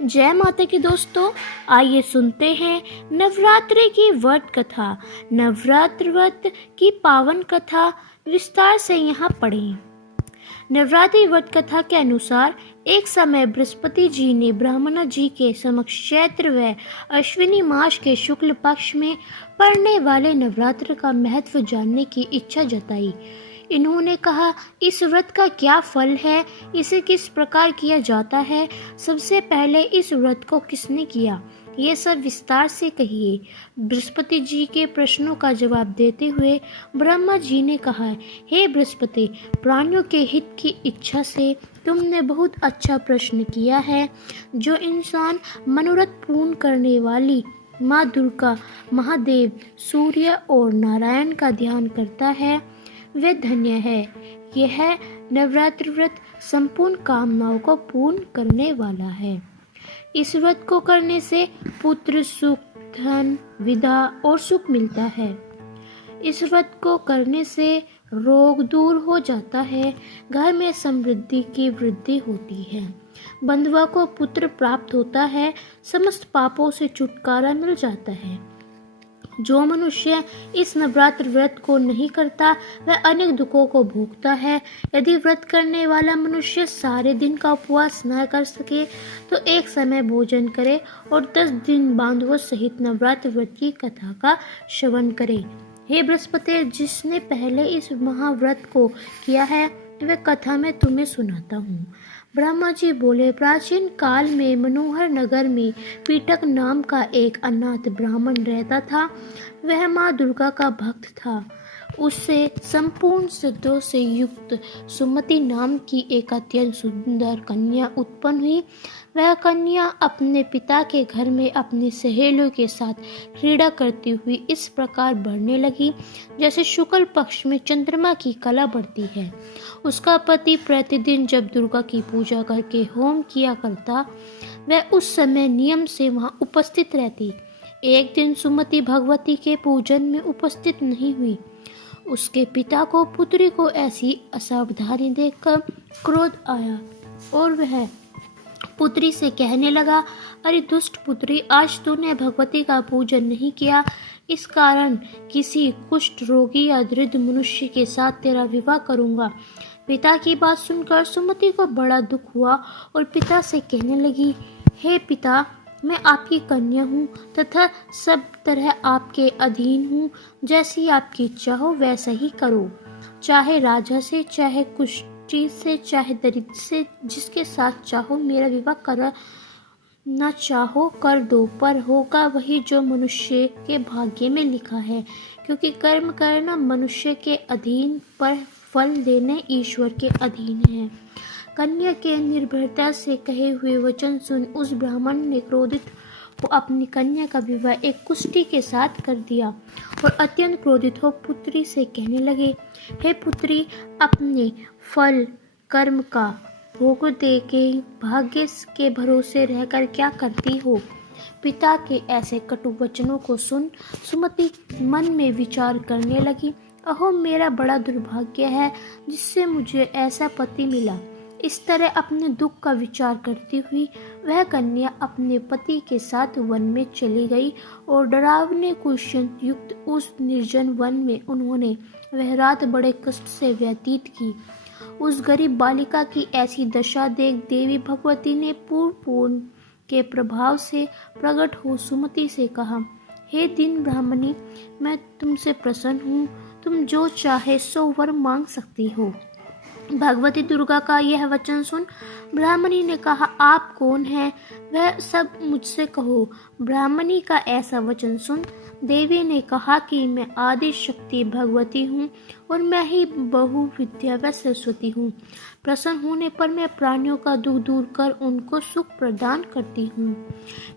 जय माता की दोस्तों, आइए सुनते हैं नवरात्रि की व्रत कथा। नवरात्र व्रत की पावन कथा विस्तार से यहाँ पढ़ें। नवरात्रि व्रत कथा के अनुसार एक समय बृहस्पति जी ने ब्राह्मण जी के समक्ष चैत्र व अश्विनी मास के शुक्ल पक्ष में पड़ने वाले नवरात्र का महत्व जानने की इच्छा जताई। इन्होंने कहा, इस व्रत का क्या फल है, इसे किस प्रकार किया जाता है, सबसे पहले इस व्रत को किसने किया, ये सब विस्तार से कहिए। बृहस्पति जी के प्रश्नों का जवाब देते हुए ब्रह्मा जी ने कहा, हे बृहस्पति, प्राणियों के हित की इच्छा से तुमने बहुत अच्छा प्रश्न किया है। जो इंसान मनोरथ पूर्ण करने वाली माँ दुर्गा, महादेव, सूर्य और नारायण का ध्यान करता है वे धन्य है। यह नवरात्र व्रत संपूर्ण कामनाओं को पूर्ण करने वाला है। इस व्रत को करने से पुत्र, सुख, धन, विद्या और सुख मिलता है। इस व्रत को करने से रोग दूर हो जाता है, घर में समृद्धि की वृद्धि होती है, बंधुआ को पुत्र प्राप्त होता है, समस्त पापों से छुटकारा मिल जाता है। जो मनुष्य इस नवरात्र व्रत को नहीं करता वह अनेक दुखों को भोगता है। यदि व्रत करने वाला मनुष्य सारे दिन का उपवास न कर सके तो एक समय भोजन करे और 10 दिन बांधवों सहित नवरात्र व्रत की कथा का श्रवण करे। हे बृहस्पति, जिसने पहले इस महाव्रत को किया है वह कथा मैं तुम्हें सुनाता हूँ। ब्रह्मा जी बोले, प्राचीन काल में मनोहर नगर में पीटक नाम का एक अनाथ ब्राह्मण रहता था। वह माँ दुर्गा का भक्त था। उससे संपूर्ण सिद्धों से युक्त सुमति नाम की एक अत्यंत सुंदर कन्या उत्पन्न हुई। वह कन्या अपने पिता के घर में अपनी सहेलियों के साथ क्रीड़ा करती हुई इस प्रकार बढ़ने लगी जैसे शुक्ल पक्ष में चंद्रमा की कला बढ़ती है। उसका पति प्रतिदिन जब दुर्गा की पूजा करके होम किया करता, वह उस समय नियम से वहां उपस्थित रहती। एक दिन सुमति भगवती के पूजन में उपस्थित नहीं हुई। उसके पिता को पुत्री को ऐसी असावधानी देखकर क्रोध आया और वह पुत्री से कहने लगा, अरे दुष्ट पुत्री, आज तूने भगवती का पूजन नहीं किया, इस कारण किसी कुष्ठ रोगी या दृढ़ मनुष्य के साथ तेरा विवाह करूंगा। पिता की बात सुनकर सुमति को बड़ा दुख हुआ और पिता से कहने लगी, हे पिता, मैं आपकी कन्या हूँ तथा सब तरह आपके अधीन हूँ। जैसी आपकी इच्छा हो वैसा ही करो। चाहे राजा से, चाहे कुष्ठी से, चाहे दरिद्र से, जिसके साथ चाहो मेरा विवाह करना चाहो कर दो, पर होगा वही जो मनुष्य के भाग्य में लिखा है, क्योंकि कर्म करना मनुष्य के अधीन पर फल देने ईश्वर के अधीन है। कन्या के निर्भरता से कहे हुए वचन सुन उस ब्राह्मण ने क्रोधित हो अपनी कन्या का विवाह एक कुष्ठी के साथ कर दिया और अत्यंत क्रोधित हो पुत्री से कहने लगे, हे पुत्री, अपने फल कर्म का भोग दे के भाग्य के भरोसे रहकर क्या करती हो। पिता के ऐसे कटु वचनों को सुन सुमति मन में विचार करने लगी, अहो मेरा बड़ा दुर्भाग्य है जिससे मुझे ऐसा पति मिला। इस तरह अपने दुख का विचार करती हुई वह कन्या अपने पति के साथ वन में चली गई और डरावने कुशन युक्त उस निर्जन वन में उन्होंने वह रात बड़े कष्ट से व्यतीत की। उस गरीब बालिका की ऐसी दशा देख देवी भगवती ने पूर्ण के प्रभाव से प्रकट हो सुमति से कहा, हे दीन ब्राह्मणी, मैं तुमसे प्रसन्न हूँ, तुम जो चाहे सो वर मांग सकती हो। भगवती दुर्गा का यह वचन सुन ब्राह्मणी ने कहा, आप कौन हैं, वह सब मुझसे कहो। ब्राह्मणी का ऐसा वचन सुन देवी ने कहा कि मैं आदि शक्ति भगवती हूँ और मैं ही बहु विद्या व सरस्वती हूँ। प्रसन्न होने पर मैं प्राणियों का दुख दूर कर उनको सुख प्रदान करती हूँ।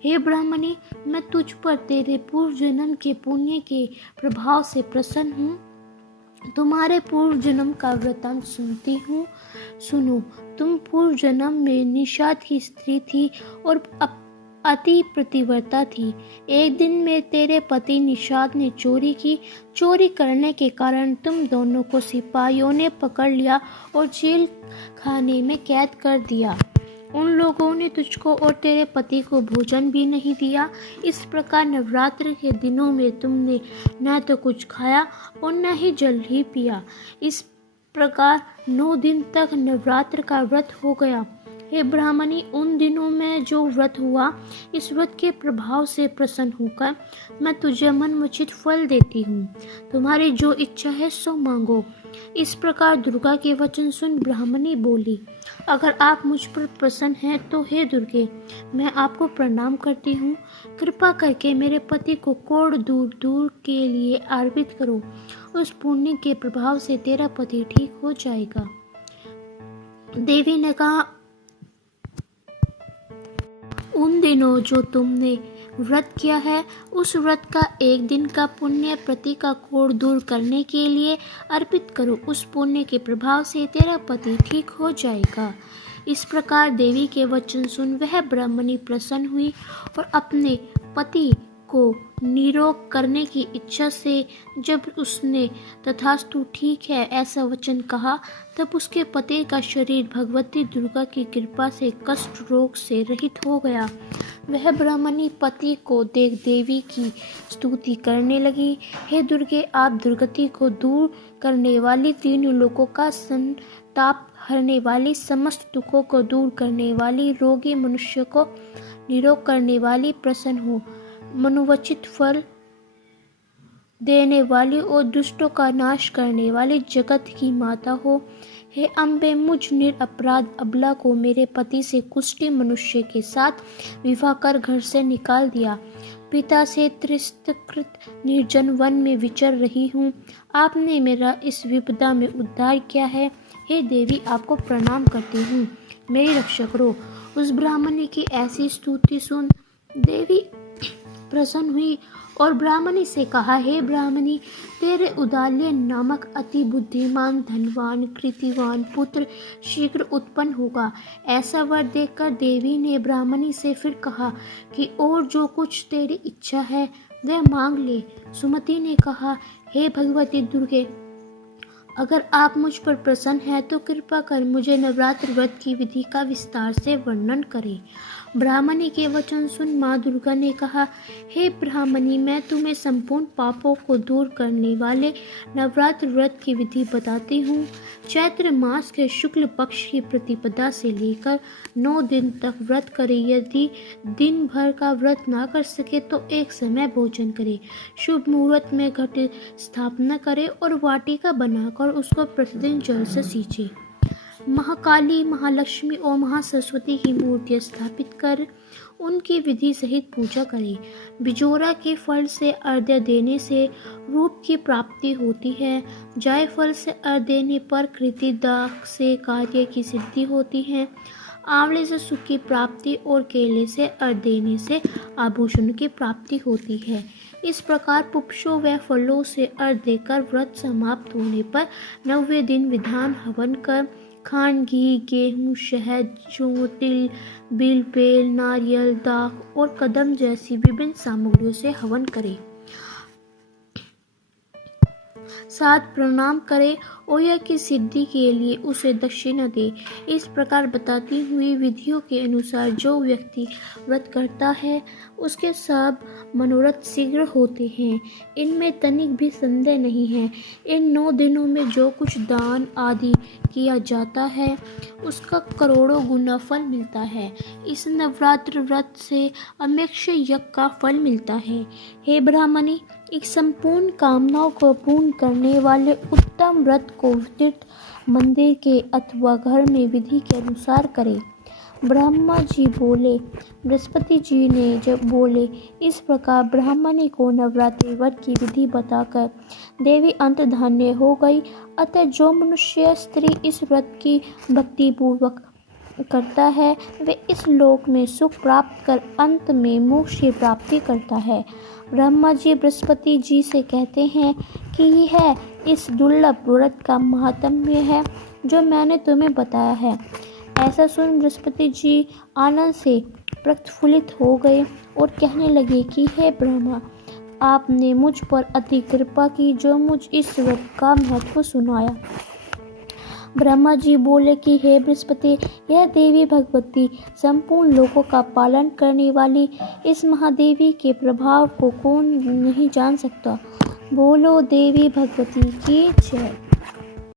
हे ब्राह्मणी, मैं तुझ पर तेरे पूर्व जन्म के पुण्य के प्रभाव से प्रसन्न हूँ। तुम्हारे पूर्व जन्म का वृतांत सुनती हूँ। सुनो, तुम पूर्व जन्म में निषाद की स्त्री थी और अति प्रतिव्रता थी। एक दिन में तेरे पति निषाद ने चोरी की। चोरी करने के कारण तुम दोनों को सिपाहियों ने पकड़ लिया और जेल खाने में कैद कर दिया। उन लोगों ने तुझको और तेरे पति को भोजन भी नहीं दिया। इस प्रकार नवरात्र के दिनों में तुमने न तो कुछ खाया और न ही जल ही पिया। इस प्रकार 9 दिन तक नवरात्र का व्रत हो गया। हे ब्राह्मणी, उन दिनों में जो व्रत हुआ, इस व्रत के प्रभाव से प्रसन्न होकर मैं तुझे मनमुचित फल देती हूँ। तुम्हारी जो इच्छा है सो मांगो। इस प्रकार दुर्गा के वचन सुन ब्राह्मणी बोली, अगर आप मुझ पर प्रसन्न हैं तो हे दुर्गे, मैं आपको प्रणाम करती हूँ। कृपा करके मेरे पति को कोढ़ दूर के लिए अर्पित करो। उस पुण्य के प्रभाव से तेरा पति ठीक हो जाएगा। देवी ने कहा, उन दिनों जो तुमने व्रत किया है, उस व्रत का 1 दिन का पुण्य पति का कोढ़ दूर करने के लिए अर्पित करो। उस पुण्य के प्रभाव से तेरा पति ठीक हो जाएगा। इस प्रकार देवी के वचन सुन वह ब्राह्मणी प्रसन्न हुई और अपने पति को निरोग करने की इच्छा से जब उसने तथास्तु ठीक है ऐसा वचन कहा, तब उसके पति का शरीर भगवती दुर्गा की कृपा से कष्ट रोग से रहित हो गया। वह ब्राह्मणी पति को देख देवी की स्तुति करने लगी। हे दुर्गे, आप दुर्गति को दूर करने वाली, तीनों लोकों का संताप हरने वाली, समस्त दुखों को दूर करने वाली, रोगी मनुष्य को निरोग करने वाली, प्रसन्न हो, मनोवचित फल देने वाली और दुष्टों का नाश करने वाली, जगत की माता हो। हे अम्बे, मुझ निरपराध अबला को मेरे पति से कुष्ठी मनुष्य के साथ विवाह कर घर से निकाल दिया। पिता से तिरस्कृत निर्जन वन में विचर रही हूँ। आपने मेरा इस विपदा में उद्धार किया है। हे देवी, आपको प्रणाम करती हूँ, मेरी रक्षा करो। उस ब्राह्मणी की ऐसी स्तुति सुन देवी प्रसन्न हुई और ब्राह्मणी से कहा, हे ब्राह्मणी, तेरे उदाल्य नामक अति बुद्धिमान, धनवान, कृतिवान पुत्र शीघ्र उत्पन्न होगा। ऐसा वर देखकर देवी ने ब्राह्मणी से फिर कहा कि और जो कुछ तेरी इच्छा है वह मांग ले। सुमति ने कहा, हे भगवती दुर्गे, अगर आप मुझ पर प्रसन्न हैं तो कृपा कर मुझे नवरात्र व्रत की विधि का विस्तार से वर्णन करें। ब्राह्मणी के वचन सुन माँ दुर्गा ने कहा, हे ब्राह्मणी, मैं तुम्हें संपूर्ण पापों को दूर करने वाले नवरात्र व्रत की विधि बताती हूँ। चैत्र मास के शुक्ल पक्ष की प्रतिपदा से लेकर 9 दिन तक व्रत करे। यदि दिन भर का व्रत ना कर सके तो एक समय भोजन करे। शुभ मुहूर्त में घट स्थापना करे और वाटिका बनाकर उसको प्रतिदिन जल से सींचे। महाकाली, महालक्ष्मी और महासरस्वती की मूर्तियाँ स्थापित कर उनकी विधि सहित पूजा करें। बिजोरा के फल से अर्घ्य देने से रूप की प्राप्ति होती है। जायफल से अर्घ्य देने पर कृति दाग से कार्य की सिद्धि होती है। आंवले से सुख की प्राप्ति और केले से अर्घ्य देने से आभूषण की प्राप्ति होती है। इस प्रकार पुष्पों व फलों से अर्घ्य देकर व्रत समाप्त होने पर 9वें दिन विधान हवन कर खांड, घी, गेहूँ, शहद, जौ, तिल, बिल, बेल, नारियल, दाख और कदम जैसी विभिन्न सामग्रियों से हवन करें। साथ प्रणाम करे और यह की सिद्धि के लिए उसे दक्षिणा दे। इस प्रकार बताती हुई विधियों के अनुसार जो व्यक्ति व्रत करता है उसके सब मनोरथ शीघ्र होते हैं। इनमें तनिक भी संदेह नहीं है। इन 9 दिनों में जो कुछ दान आदि किया जाता है उसका करोड़ों गुना फल मिलता है। इस नवरात्र व्रत से अमेक्ष यज्ञ का फल मिलता है। हे ब्राह्मणी, एक संपूर्ण कामनाओं को पूर्ण करने वाले उत्तम व्रत को तीर्थ, मंदिर के अथवा घर में विधि के अनुसार करें। ब्रह्मा जी बोले, बृहस्पति जी ने जब बोले। इस प्रकार ब्राह्मणी को नवरात्रि व्रत की विधि बताकर देवी अंतर्धान्य हो गई। अतः जो मनुष्य स्त्री इस व्रत की भक्ति पूर्वक करता है वे इस लोक में सुख प्राप्त कर अंत में मोक्ष की प्राप्ति करता है। ब्रह्मा जी बृहस्पति जी से कहते हैं कि यह इस दुर्लभ व्रत का महात्म्य है जो मैंने तुम्हें बताया है। ऐसा सुन बृहस्पति जी आनंद से प्रफुल्लित हो गए और कहने लगे कि हे ब्रह्मा, आपने मुझ पर अति कृपा की जो मुझ इस व्रत का महत्व सुनाया। ब्रह्मा जी बोले कि हे बृहस्पति, यह देवी भगवती संपूर्ण लोकों का पालन करने वाली इस महादेवी के प्रभाव को कौन नहीं जान सकता। बोलो देवी भगवती की जय।